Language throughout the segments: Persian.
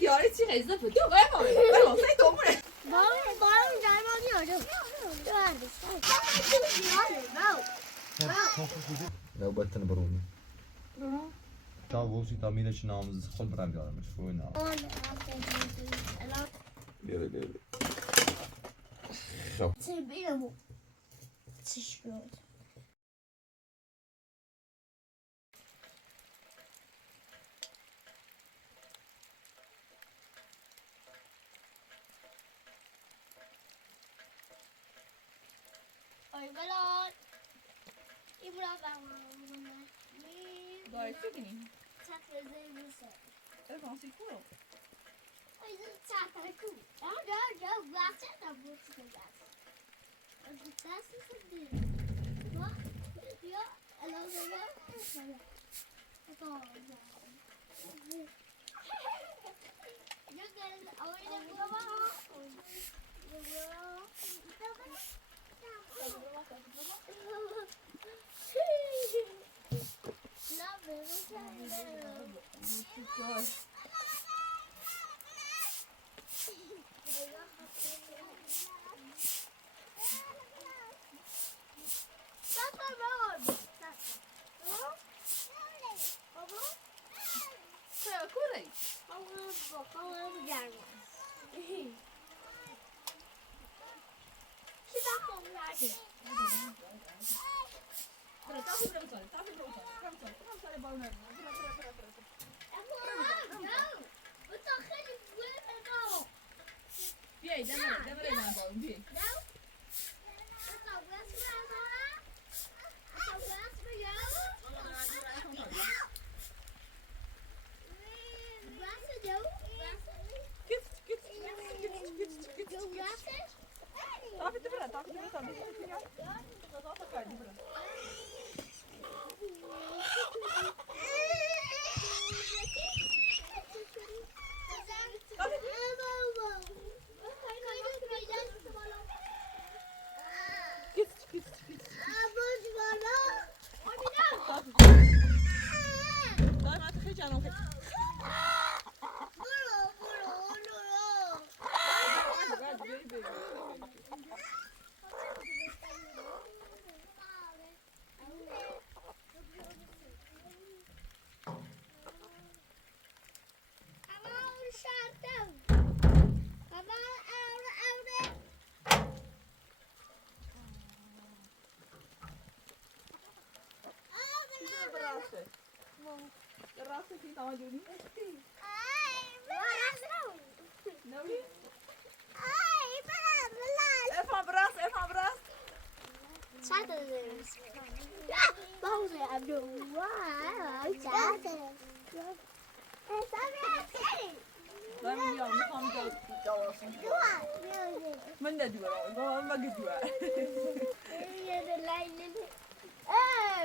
دیاری چی خیزده بود تو باید سعی دومونه بارون جای ما لو بتن بروني شافوسي تعميلش نامز خل برام جارمش شوي نام ليه شو تبينه تشكل Oi, balon. Ibu lapar mau داری چی کنی؟ chat rezervasi. فرانسی کو Oi, itu chat aku. Jauh, baca tak buat sebentar. Aku tas sedih. Wah, dia, kalau saya, atau jangan awalnya gua بیایی دمره من بایم بیایی راسته في تعالوني نوري افهم براس chat rezervasi. Bau saya abdu. Wah, chat. لا میخوام جواسون من ندوره ما قدوه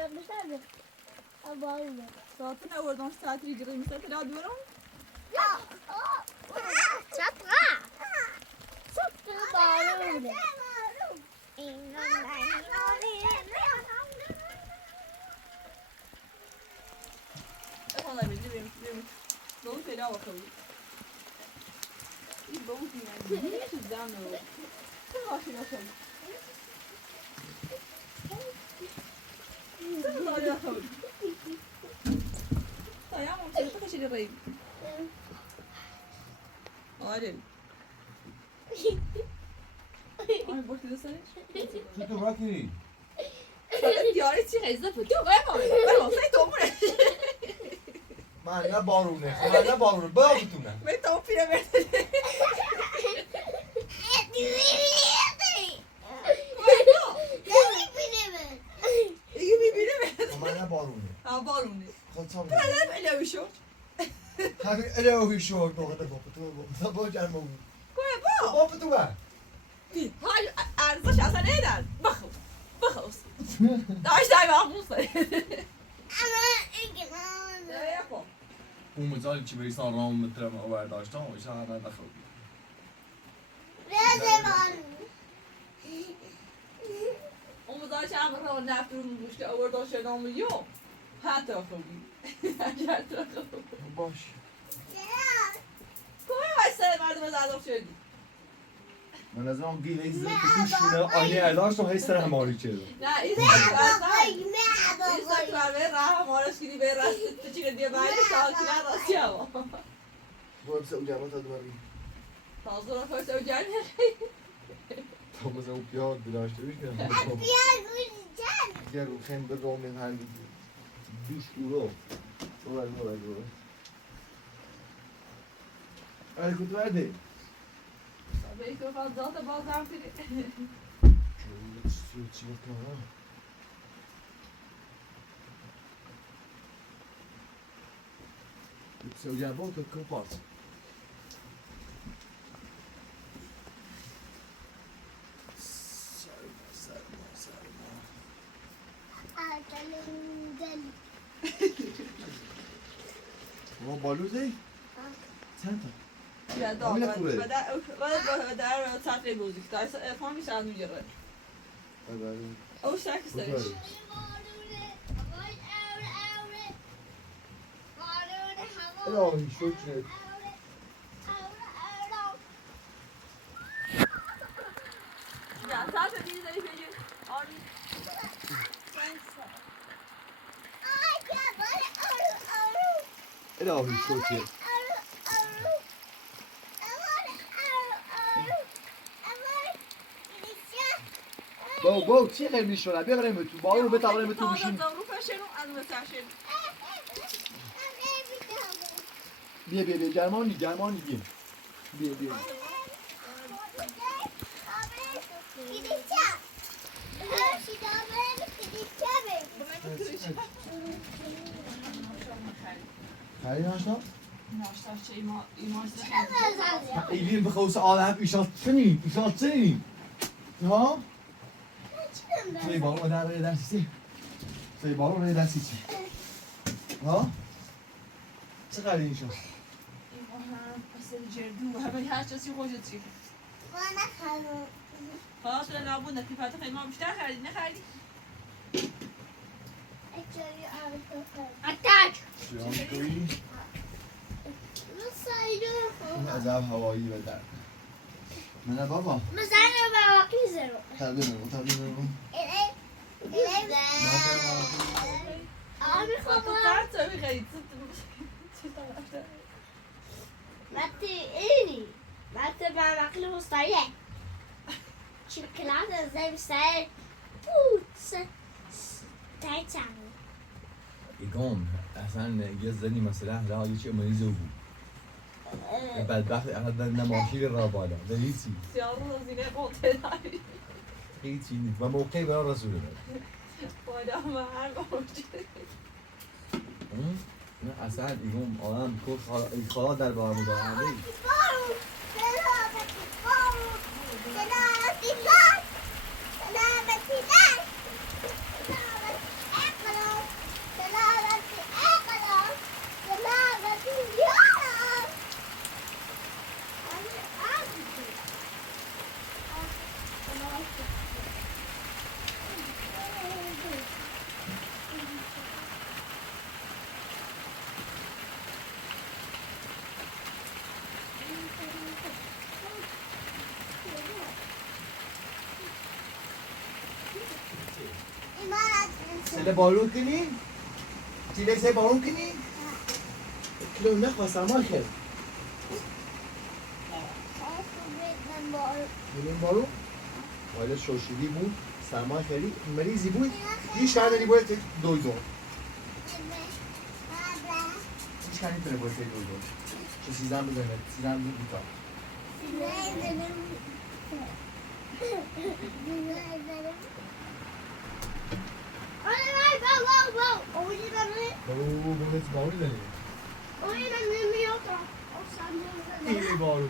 مش أبغى ساعتنا وردان ساعت رجلي مثل لا دورهم شطرة بارونة والله بيجي لو تلا وخوي يبوظ يعني ليش الزامل ماشي وخوي طلع يا خوي طيب يا ماما تخش الريب عادل أنا بقول تدرسني شو تبغى دیاری چی خیزده بود تو باید سعی دومونه من نه بارونه بابتونه به تو پیره برده دیگه میبینه من نه بارونه بارونه خود چا تو ندارم الهوی شو همین الهی شو بابا با جرمو گوه بابتو های ارزش اصلا نیدن بخوص داشت دایم آموزه اون مثالی که بیسان رام مترم آور داشتم و ایشان همه نخواد اون مزایش هم رو نفتون روشته آورده شدم یو حتی خوبی اگر تو خوبی باش کمی بسته مردم از عذاب شدی من از اون گیله ایزده که توشونه آینه اداشت و هیستر هماری چه نه این ساکرار به راه مارش کنی به راست تو چی دیگه باید سال کنه راستی هوا باید بسه اجابات داد بریم تازه را فرست او جرمی تا بزن او پیاد بداشته بیش کنم پیاز روی جن گر رو خیم به رومین هنگی دوش اورو رو ای کت verdi. به این که بخواد ذات باز هم کنی چی بکنم Se ho già avuto il composto. ما بالوزی؟ چند تا؟ یا دام و در سطر بوزیک در فهمیش از میگره او شکست دارش الهی شکرت یا سطر دیگه داری بگیر آری الهی شکرت بو چی خیلی میشونه بیا بریم تو بارو بتابریم تو بشین بیا گرمانی بیا خیلی ناشتا؟ ناشتاش چه ایمانش ایلیم بخوص آدم ایشال چنین ها؟ توی بارو در روی دستی توی بارو روی دستی چی؟ ها؟ چه قراره این شد؟ ایمان هم اصلا جردو همه هر چیزی خوشت چی؟ ها تو نبود نکیفت خیلی ما بیشتر خریدی نخریدی؟ اتاک شیان کوی این عذاب هوایی و درد منه بابا مزنه باقی زرو تبدیل رو تو میخرید وقتی اینی وقتی با وقتی مستایه شکلات زی مستایه پوتس تایچم ایگام اصلا یه زنی مثلا لا یه چی مریضه بود بدبخت احد نماشی را بالا ده هیچی سیاه رو زینه قطعه داری هیچی نیست و موقعی برای رسول داد باید همه هر موجه نه اصلا ایگام آدم کل خالا در بار مدارنده سله بارون کنی؟ چیله سه بارون کنی؟ کلو نخواستم ما کرد ببین بارون؟ ولی شوشیدی بود سرما خیلی مریضی بود یه شهرداری باید دویدون هیچ کنی تونه باید دویدون چه سیزن بزنه سیزن بیتا بابا بگت بارون داری این بارون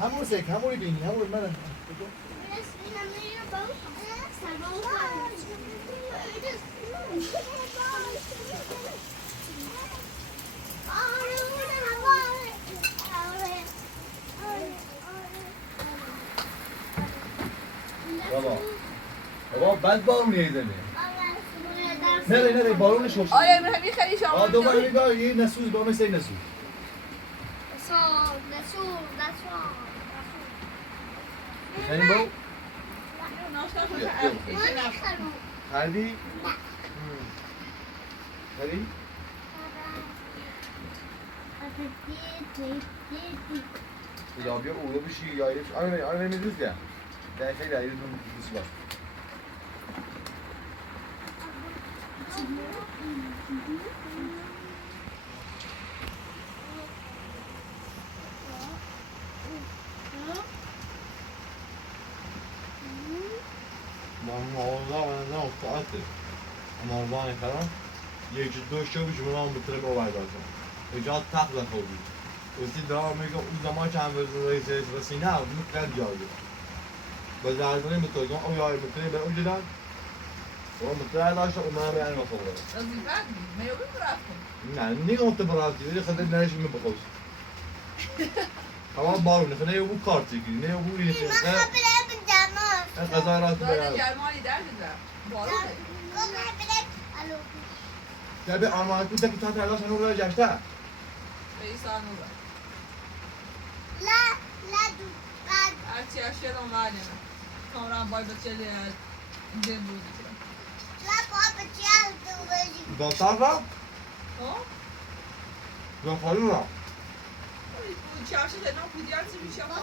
همون سک همونی بینی همون من بابا بد بارونی ایدنه نه بارونش خوش. آیا ابراهیمی خیلی شما دوباره نگاه یه نسوز با مثل نسوز. نسور خیلی با؟ ناشتا کن خریدی؟ خریدی؟ بیا اولو بشی یا ایش آره میدوز گه ده خیلی دایره دوست باش نه افتاده اما وانی کردم یکی دو شو بشه منام بتره با وای داشتم ایجاد تقل خوبی وقتی دارم میگم اون زمان چند روز رسینه و خیلی جالب با زردانی متوجه او یای متوجه به اون دیدن و متوجه داشت و منم یعنی مخوره از این بعد میوه برفتم نه نگم تو برافتی ولی خدا نرش می بخوش اما بارون خدا یه بو کارتی کی نه بو یه چیز نه قضا راست داره جرمانی در دیدم بارون یا به آنمان تو که تا تلاش نور را جشته به ایسان نور هرچی اشیاء رو معلومه کامران بای بچه دل بودی داستان را؟ داستان را؟ چارشی دنم کودیار چی میشه ما؟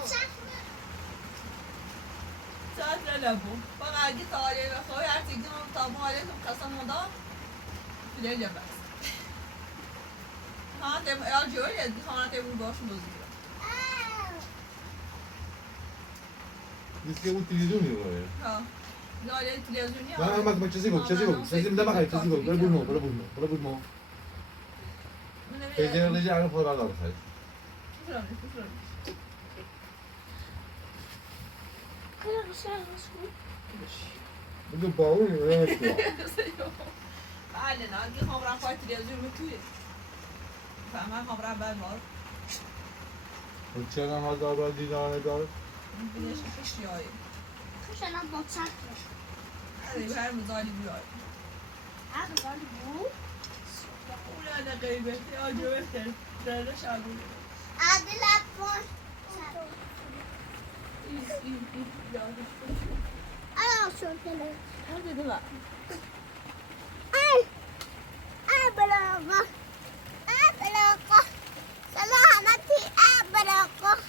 ساعت لبو فقط اگه تاریخ خواهی هر تیگه من تا مالیتم قسم مدام فیله جبست ها تیم ایال جوری از خانه تیم باشون بزرگ دیسک اون تلویزیونی روه ها لایه تلویزیونی من ما چیزی می‌دم بخیر چیزی بود برو بود پیدا رجع عن خود بعد خیر بده باور نه بله نه دیگه خبرم پای تلویزیون میتونی فهمم خبرم بعد مار چرا ما دار دیدار دار بینش خشیایی خشنا با چک آره هر مزالی بیای مزالی بو اون نه غیبتی آجو بهتر داره شامل عادل اپون این یاد شو کنه هر دیدم بلاقا سلامتی بلاقا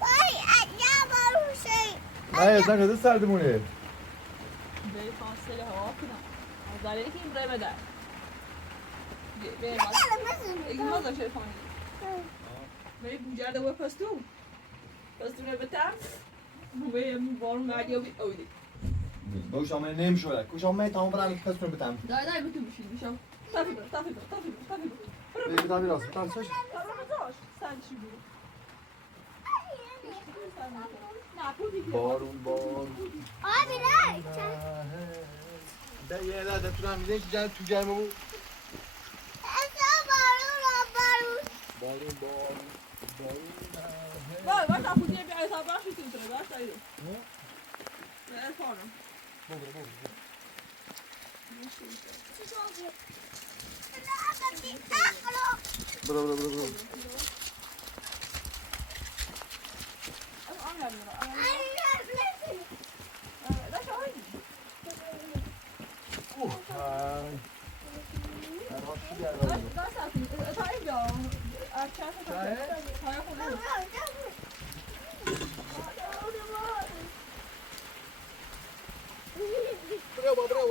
وای اجا باروشی نه زنگ دست سردمونه به فاصله هوا کنم از داره که این برای مدر به ایک مازا شد خانی به بوجرده و پستو رو بتر به بارون گردیا بی اویدی باش آمه نمیشه کوش آمه تمام برای کس رو بتم دای بتو بشید میشم تافی به تابی راست تام سوش سنچی بود بارون آبی ده یه ده تو هم میزنی جن تو گرمه بود بارون وای وای تا خودی بیا تا باش تو تو داشت ایو نه فارم برو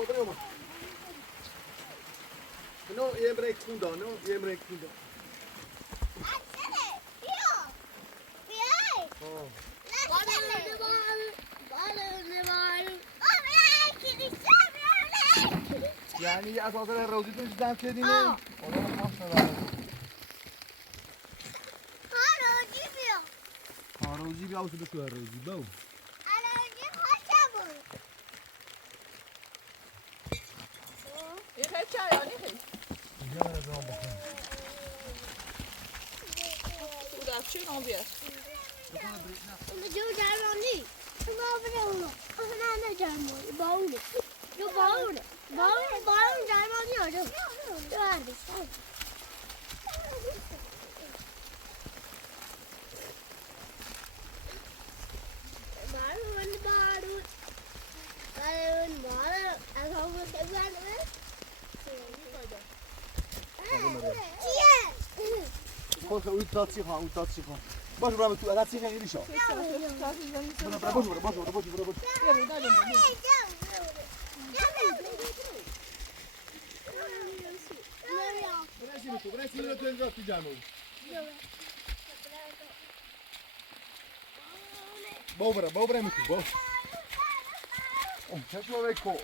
Bravo. No, je break goed dan, no? Je break goed dan. یعنی از آخر روزیتون جمع کردین؟ آره روزی بیا اوسو بشو روزی باو این خیلی چایانی خیلی اینجا من از آن بخون او در چه نام بیاد اونو جو جرمانی اونو نه جرمانی باونه جو باونه جرمانی آجو جو هردیش بارون از همون خیلی برنامه چیه؟ خود اوی تاچی خواهم باش برام تو الان چی خیلی شو باش باور میتونی باش چشم رو بکن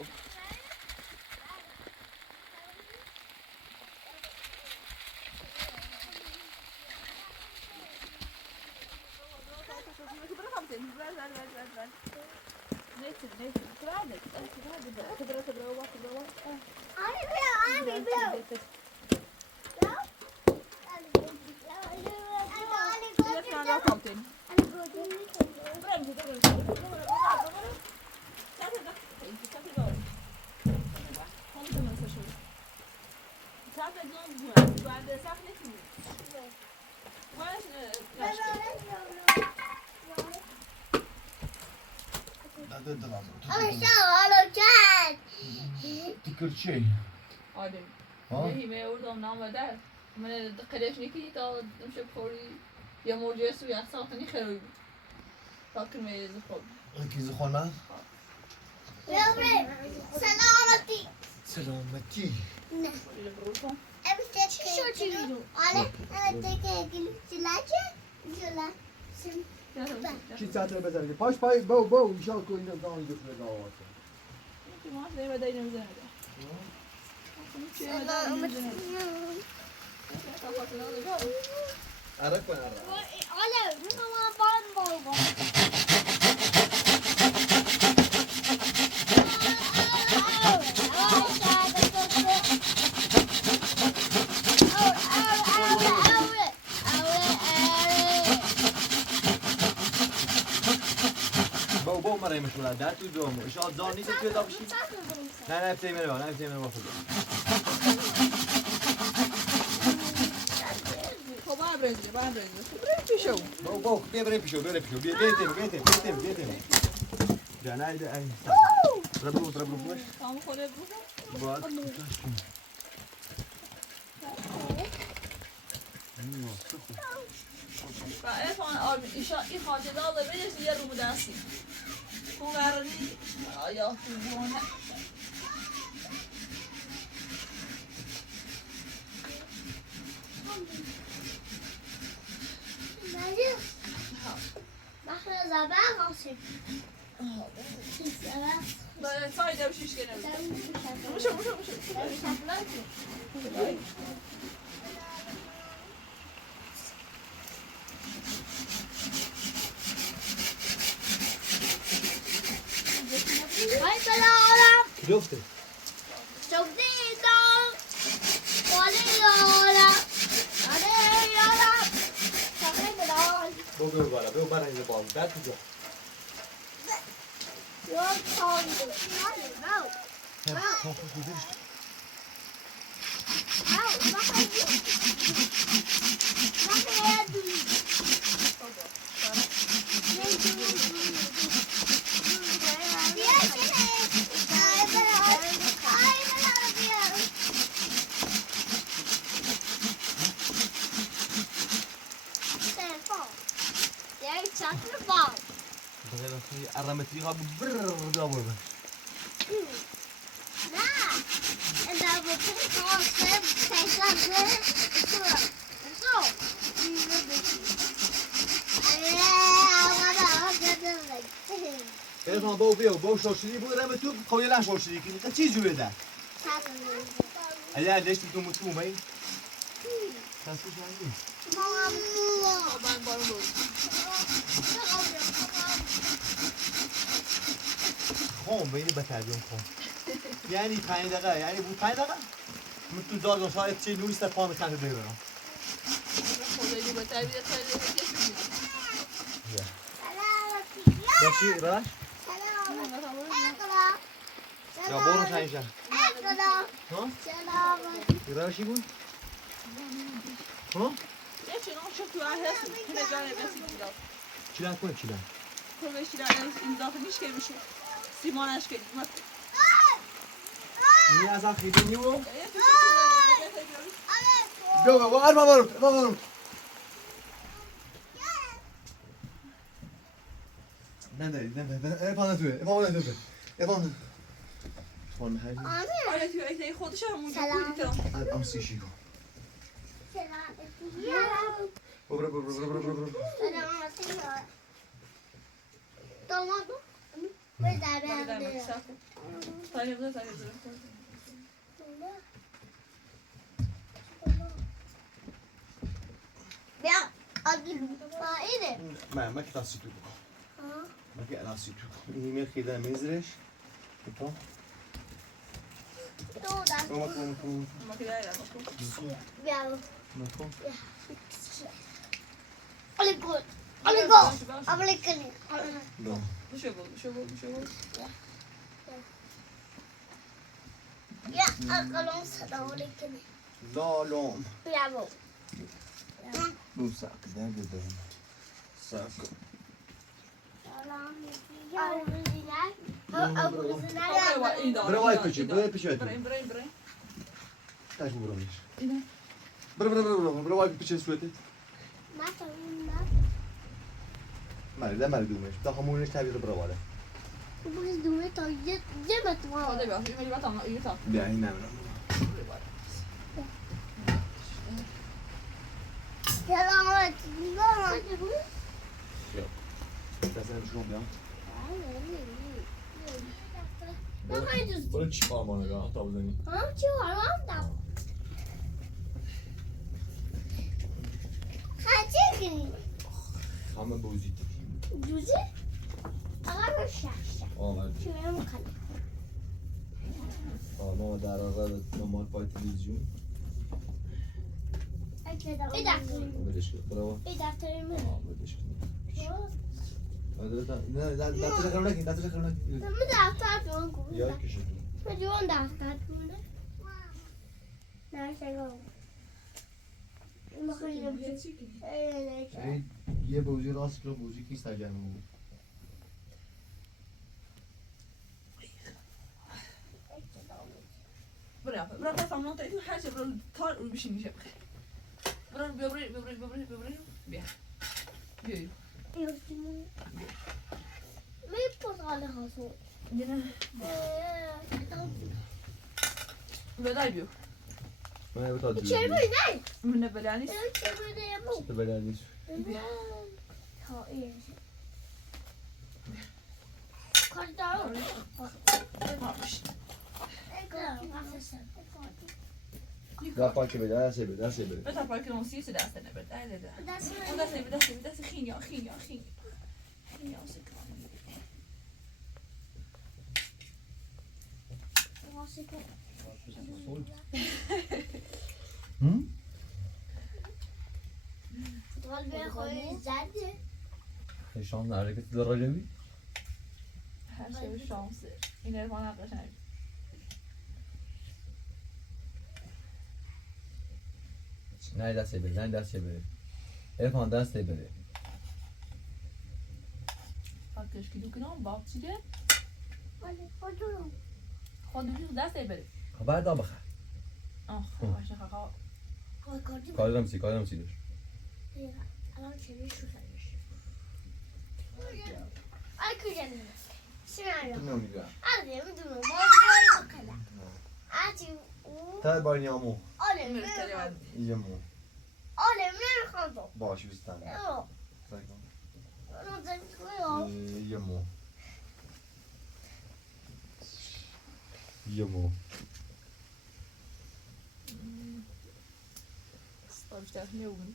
تكرشي آره یه اردام نام در من قلیش نکی تا نمیشه بخوری یا موجه سوی احساطنی خیلی فکر میز خود كيز خالنا سلامتي نه چی ساعت بزنی پاش پای بو ایشال کو اینو دان جو فردا واسه ما نمیده دای نمیزنه اره کن اره بو مرای مشغول در تو دوم ایشال دان نیست تو داشتی نه بتای میره با خود خب بریم پیشو بو بریم پیشو بیا جنای ده این ربرو باش کام خوره برو باز ارفان آبی این خاطر داده بیدش یه رو دستی کن برنی یا تو بونه باید سای دو شیش کنه موشو جفته بگو بالا این بال در تو جا الرمتري غاب برر دابور لا انا بطلت خلاص ارفان بو شورشیدی بو رمت تو خوی لا شورشیدی کی چی جوره ده ایا ليش تو متومه تاسو جانگی خون بینی بتربیم خون یعنی 5 دقیقه یعنی بود 5 دقیقه متو دادم شاید چه نویست پام خنده بگیرم خدایی با تربیت خیلی چی راش؟ یا برو سعیشا ها؟ راشی بود؟ ها؟ یه چنان شد تو هست که نجانه بسی بودم چیلک کنه چیلک تو بشی در این داخل نیش که میشه سیمانش که دیمت نی از خیلی نیو یه تو بیا بیا برو نه افان توه افان آره تو ایتای خودش همونجا کویدیتم الان سیشی کن برو ما که تاسی تو بکن ما که الان سی تو کن این میاد خیلی میزرش بکن بکن لالم بو ساک درد ساک برو وای کچی برو پیچه تو تاش برو میش برو وای پیچه سوته مری دومش تا همونش تبیه برو واله بیا این نمیدونم دستم شروع بیام برو چی کار ما نگاه تا بزنی همه بوزید ما در آقا نمار پای تلویزیون بدش کن برو بدش کن نه دستش خرم نکن یا کشید یه بوزی راست رو بوزی کیست اگر بود برو بفهم نوتای تو هر چه برو تار رو بشینی شب برو بیا بدای بیو من بتا دیو من بلعنیست تو بلعنیست دا پاکی بده دسته بده بتا پاکی اون سیوسی دسته نبرد دسته خیلی فوتبال به خواهی زده شانس نره که تو دراجه بی هر شب شانسه این ارفان حقش نبید نه دسته بده ارفان دسته بده پاکش که دوکنم باق چی ده؟ خود دوکی دسته بده خبر دا بخیر باشه خاقا کارم سی داشت الان چه شو سرش آی کجا نمیشه نمیدونم میدونم باید بکنم تا بار نیامو مرتلی نمیخوام تو باش بیستم یمو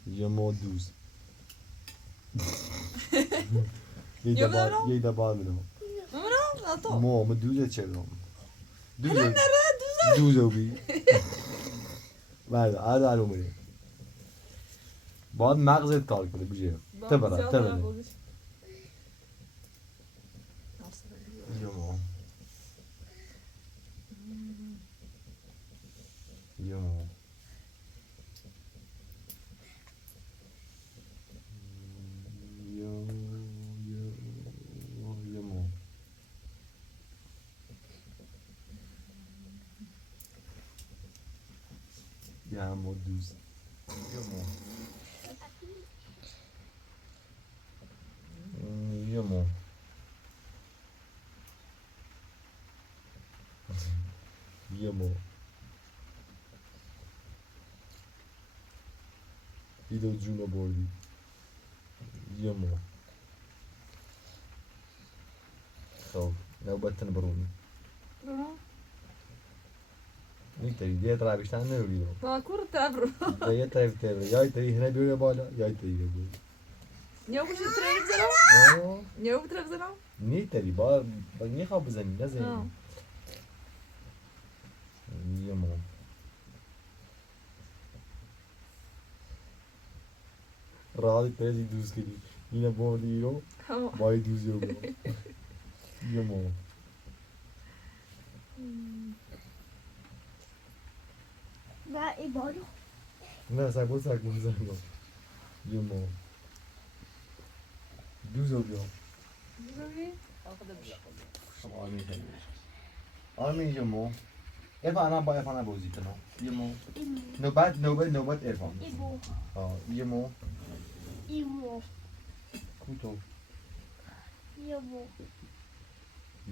یمو دوز یه دبار میدم ما دوزه چه بدم دوزه بی بله هر اومده باید مغزت کار کنه بجه تبره یمو دوست یمو یمو یمو ایدو جونو بردی یمو خب نوبتن برونی میتونی دیت را بیشتر نروی با کور تبرو دیت را بیشتر یا تری هنر بیاره بالا یا تری بیاره نیو بشه تریب زنم نیو بترف زنم نیتری با نیخواب بزنی نزنی یمو راحت پیزی دوست کردی اینه بردی رو بای دوزی رو برو یمو نه ای بارو نه سگ بزن یمو دوزو بیا خب آرمین خیلی آرمین یمو ارفان با ارفان بازی کنم یمو نوبت ارفان ایمو یمو ایمو کوتو ایمو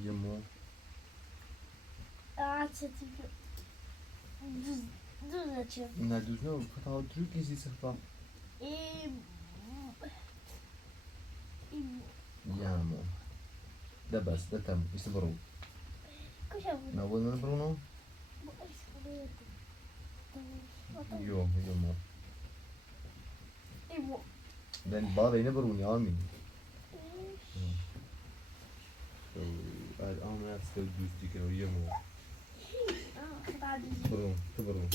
یمو چطور دوزه چه نه دوز نه کتا درو کسی سختا ایمو یمو ده بس ده تم ایست برو کجا بود؟ نبودن برونو یمو ایمو den بعد اینه برونی آرمین بعد آمن هست که دوستی کنه یمو برون تو برون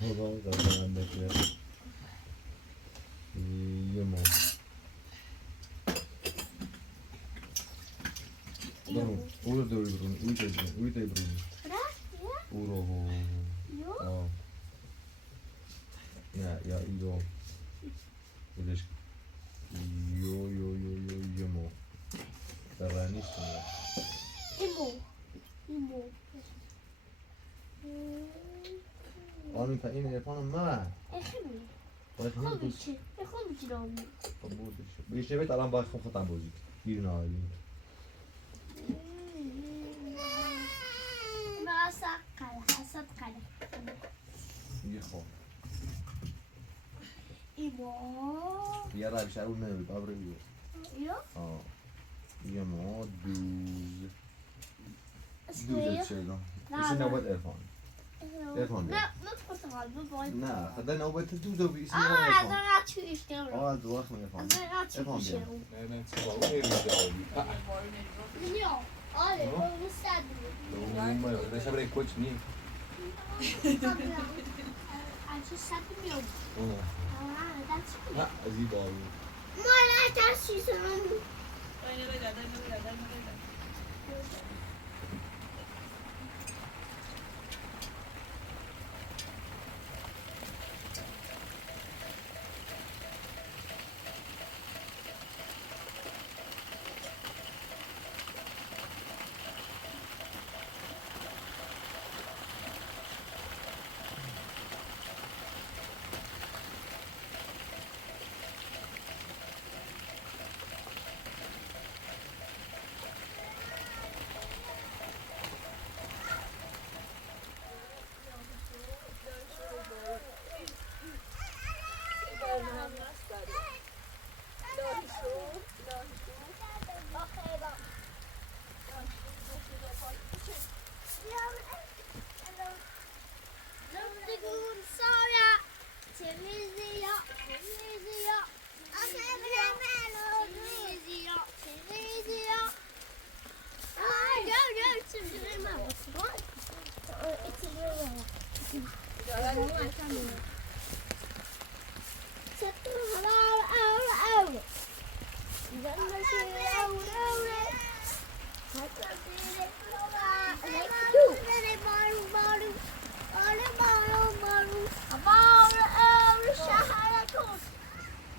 برون دارم بکره یمو برون او رو دوری برون اوی تایی برون او رو یا ایو بودش یمو در نیست ایمو آرمین تا این ارفانم نه باید همین خوبی دوست چه؟ خوبی چه نامی؟ بیشه بیت الان باید خوب خودم بازی بیرون آرمین حسد قله یه خوب ایمو یه رای بیشتر اون نروی باب رو بیو یمو دوزت شدم ایسی نوبت ارفان ارفان نه پرتقال بباید نه خدا نوبت دوزو بی ایسی نوبت از ارفان آن چویش دارم از وقت من ارفان از ارفان چویش بیا دارم نه چه باو نمی‌داری. دنیا آره اون صد ما داشتم برای کوچ نی. از صد میام نه از این بارو مالا تشییسم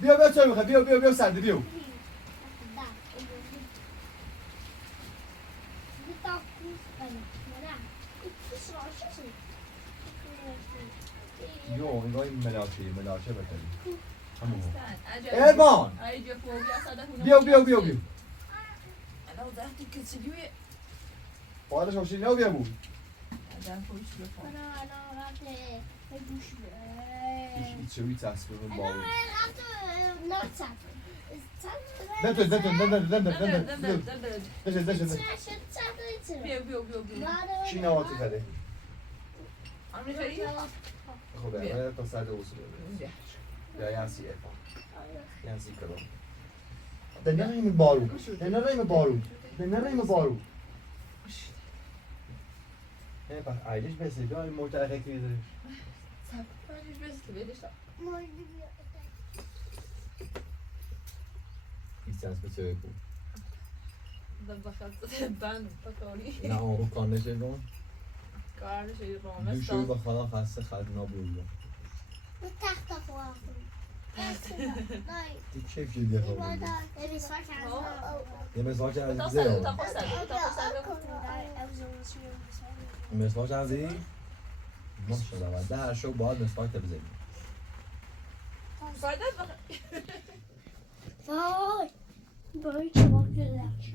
بیا چای میخوای بیا سرده بیا یو اینگاه این ملاچه بتری همون عجب اربان عجب فوبیا صدق بیا انا وضعت كتسجوي فارش هاشی نو بیا بود عجب فوش بفهم انا رفت بگوش این چوی تصبیر اون انا باور رفت نرسد چی نواتی کده؟ عامل خیلی؟ خوبه اما تا سرد وصول یا ینسی ارفان ینسی کلام دنیا ریم بارو بس عیدش بسید یا این مرتعه خیلی داره عجب بس تبيدش ایستانس به چه بود دخلت بند فكوري نه آقا کانش ایران کارش ایران دوشوی با خدا خسته خد نابود تخت خواهم دی کیف جدیه خواهد یه مسواک تا عزیزه سر یا مسواک عزیزی ماشاءالله و در شو باید مسواک تا بزنی فایده وای چما گلش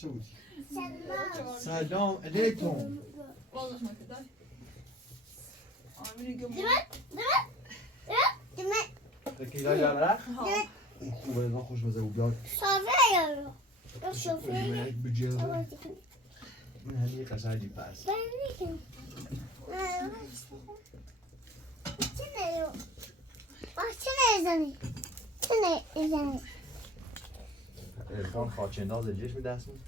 چه بودی؟ سلام علیکم والله ما كده عامل يجي دکی لا جمره؟ خوبه اینا خوش مزه بود بیاد صافه بجیره این همیه قشنگی پس ارفان خاچنداز جش می دست بود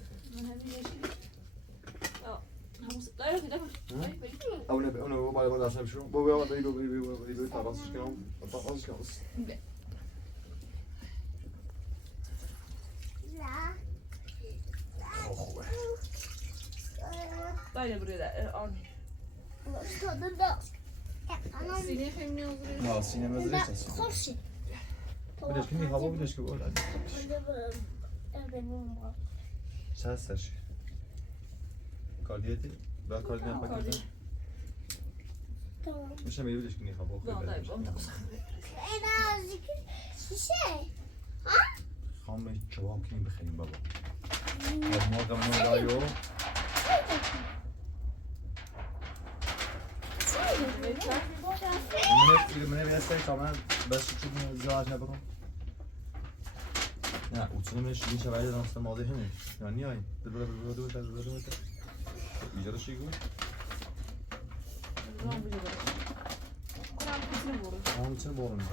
اونه با باید ما دست نمیشون با بری تقاصش کنم تقاصش کنم خوبه Dai buraya da on. Sine hem ne olur? نه سینما زرشت خوشی بدش که میخوابه بدش که بود چه هستش؟ کاردیتی؟ با کاردی نفاکیده؟ میشه میگه بدش که میخوابه این از شیشه خامه چواب کنیم بخیریم بابا از ما قمنون دایو منه بیسته تا من بس چون زواج نبرم نه اوچنمش این شبایی دانسته ماده همه یا نیای دو ایجا شی گو آن چه بارونش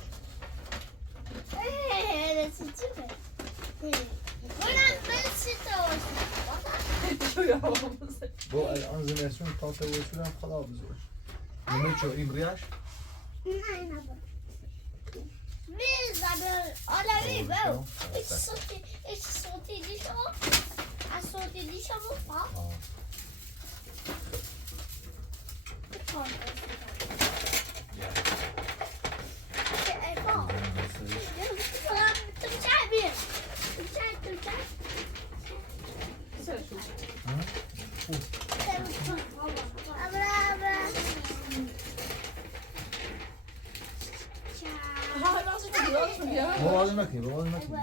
با الان زمستون تازه وشورم خدا بزرگ نمیچو این ریاش آلاوی باو ایش صوتی دیشو از صوتی دیشو بفا بابا نکنی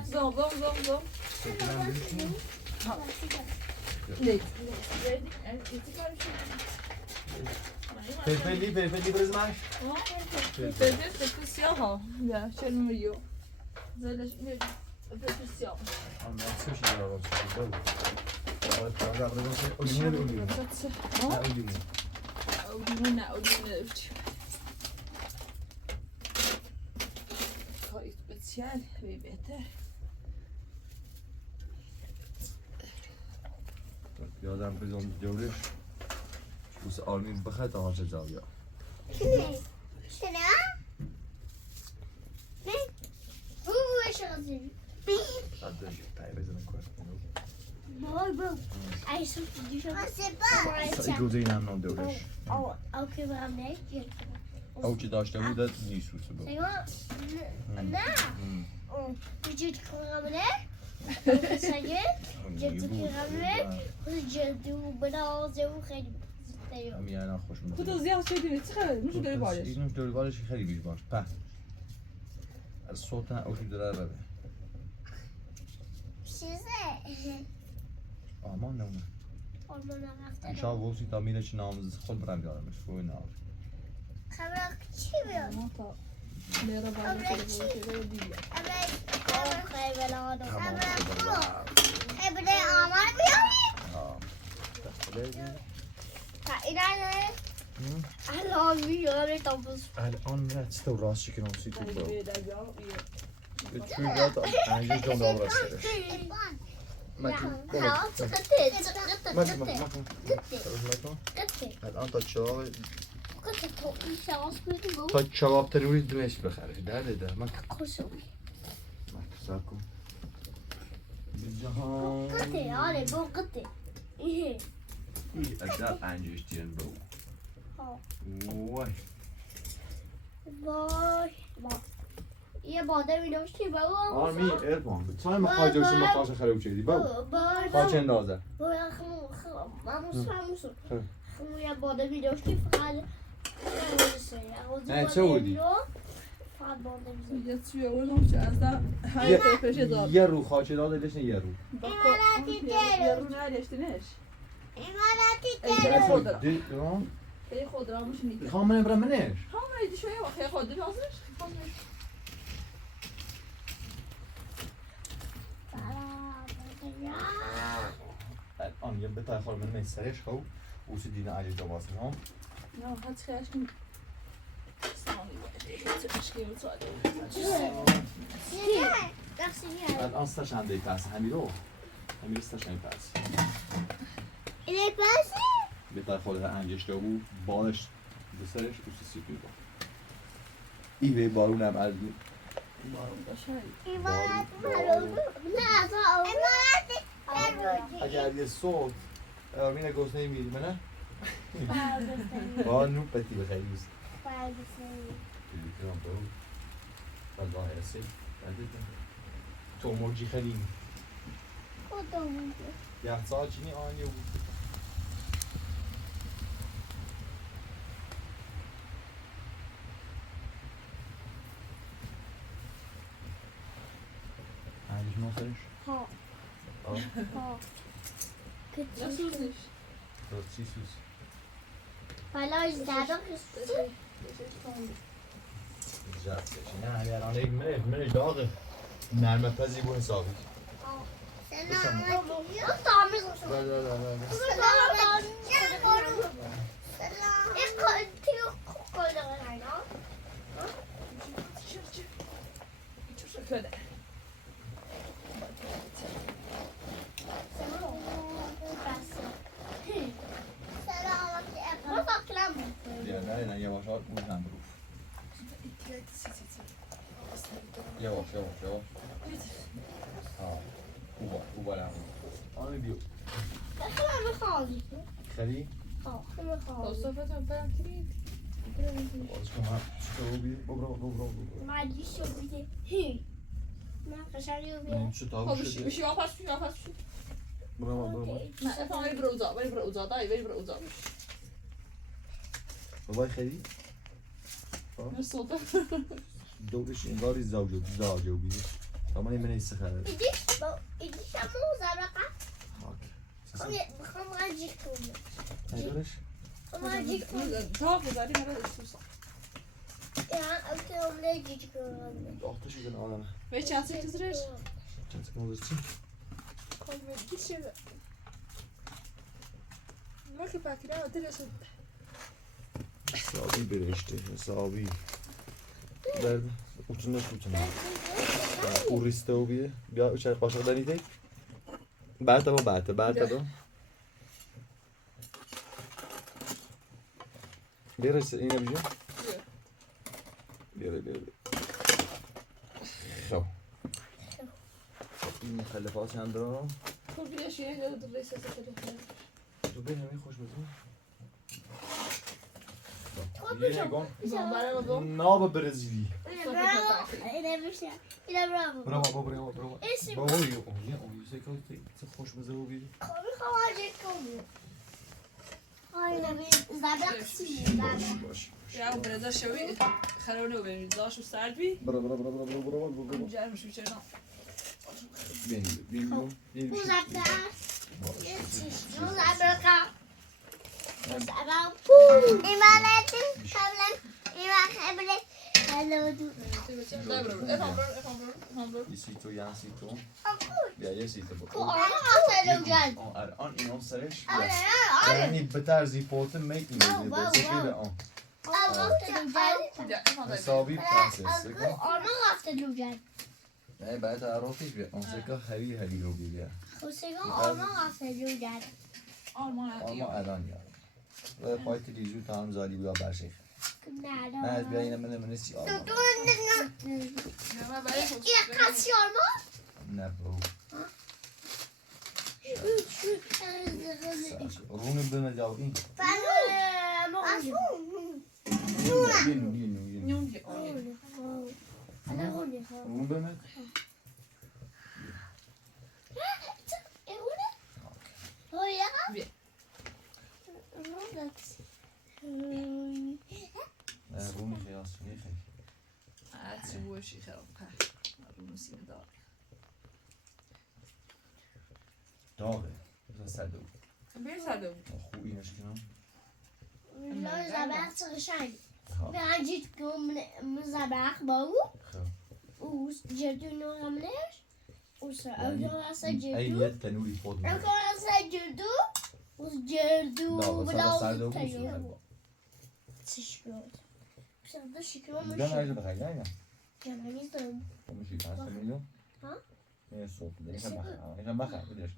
Zom. سکرم بیشتیم Ne? فرفلی برزمش Fede special ha. Ya şöyle yiyor. Böyle ne? Special. آن سوشی دارم سوشی دارم باید برزمش اولینه اولینه نه اولینه Odine. Kayıt special ve beter. یادم بزن جورش بوس آرمین بخیر تا هاش جاویا شنو؟ بو شغزی صدق تای بزنم کار بابا ای صوتی دیشو سایگوزی اینم نام دورش اوکی برام نه او چی داشته بود نیسوسه بود نه وجود کارمونه سگه جدو کارمونه جدو بنازه و خیلی همین الان خوشمزه. خود زیاد شدی چه خبره؟ نوش داری بالش. اینو داری بالش خیلی بیش باش. په. از صوت نه اوکی داره بده. چیزه. آمان نمونه. آرمان رفته. ان شاء الله وقتی تا میره چی نامز خود برام یادمش روی نار. خبر چی بیاد؟ میرا بالش رو دیگه. خبر خیلی بلاد. خبر آمار بیاری؟ ها. تا اینا الان بیاری تا بس. الان رد تو راست کنم سی تو برو. به چوی بیاد انجام جون دام رسیدش. الان تا چراغ تا چراغ تروری دونش بخره درده من صبر کن جهان قطعه آره با قطعه این ادب انجش دیرن برو وای وای یه باده می داشتی بابا آرمی ارفان تو هم خواهی داشتی ما خواهش خراب چیدی بابا خواهش اندازه بابا خمو یه باده می داشتی فقط نه چه بودی؟ فقط باده می یه چیه اونم چه از در های طرفش دار. یه رو خواهش داده داشتن یه رو یه رو نریشتنش. ایمالاتی خود ای خود را میشه نیست. خواهم منه برم منش هم ریدی شویه و خیلی خود بیازش. الان یه بتای خواهم من میسرش خب او سی دینه علی جوازی هم نه هات خیلیش کن. سامی باید چه اشکی متعاده. الان ستش هنده پس همین رو همین ستش هنده پس اینه پسی؟ بتای خود انجش دو بود بالش بسرش او سی بیو با ایوه بارون هم از بود بارون باشایی. ایمالاتی بارون نه ایمالاتی اگر یه صوت آرمین گوز نمیری منه با نوب بتی بخیلی بست تلویزیون برو والله رسید تو مرجی خیلی کدوم یه ساعت چینی آنیه بود عندش ناصرش؟ ها ها نسوزش. چی سوز؟ بلاش زده جفتش نه همین الان یک منش داغه نرمه پزی بود حسابی شده. نه یواش ها اون هم برو یواش او بالا آنه بیو خیلی؟ صحبت هم برم کرید. بازش کن هم چطور بیو ببرو این چه تاو شده بشی واپس برو نه افهم ولی برو اوزا بابای خیلی؟ نصوته دورش انگاری زاجو بیو اما این من ایسته خرده دورش؟ تا بذاری مرا دستوسا آختش کن آدمه به چند سیت زرش چند سکن چی؟ کمکی چه ما که پاکیره و دلش حسابی برشته حسابی درد ucunda ucunda او ریسته و بیه بیا چای قاشق دارید بعد بیرش اینو بیجو بیره خب این مخلفات چند را تو بیاش یه دو دو ریسه تو به همین خوش بزن برو ناب برزیلی برو بابا یه خوش بزن و بیری Aynen زبر قسمی باش یا برادر شوی خرونه ببینید داشت و سرد بی برو جرمش میچرنم بینو مزبر مزبر مزبر ایمانتون قبلا ایمان هلو دو یه سیتو یه سیتو بیا یه سیتو کو آرما هفتلو جد آن اینو سرش آره یعنی به طرزی پوتن میکنی بازه که به آن حسابی پرنسس آرما هفتلو جد نه باید عرافیش بیا آن سکا هری رو بیا خوشگاه آرما هفتلو جد آرمان اما الان یاد و پای تلیجو تا هم زالی بیا برشیخ نه از بیا اینه من سی آرما این قصی آرما نه برو رونو بنا جاو این اینو رونو بنا رونو خیاس خیلی عادی وشی خراب رونو سینه دار داغه بزن صدو بیر سرده بود خوب اینش کنم لا زبط قشنگ بهجید که زبط با او او جدو نورمنش او اصلا جدو ایلیت تنوری خود اصلا جدو او جدو بلا تیار تشکر بسیار شکر میگن ایلی بخیر نه جنانی دارم میشی پس میلیون ها نه صوت دیگه بخیر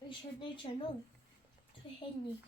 بدش شده چنو تو هنی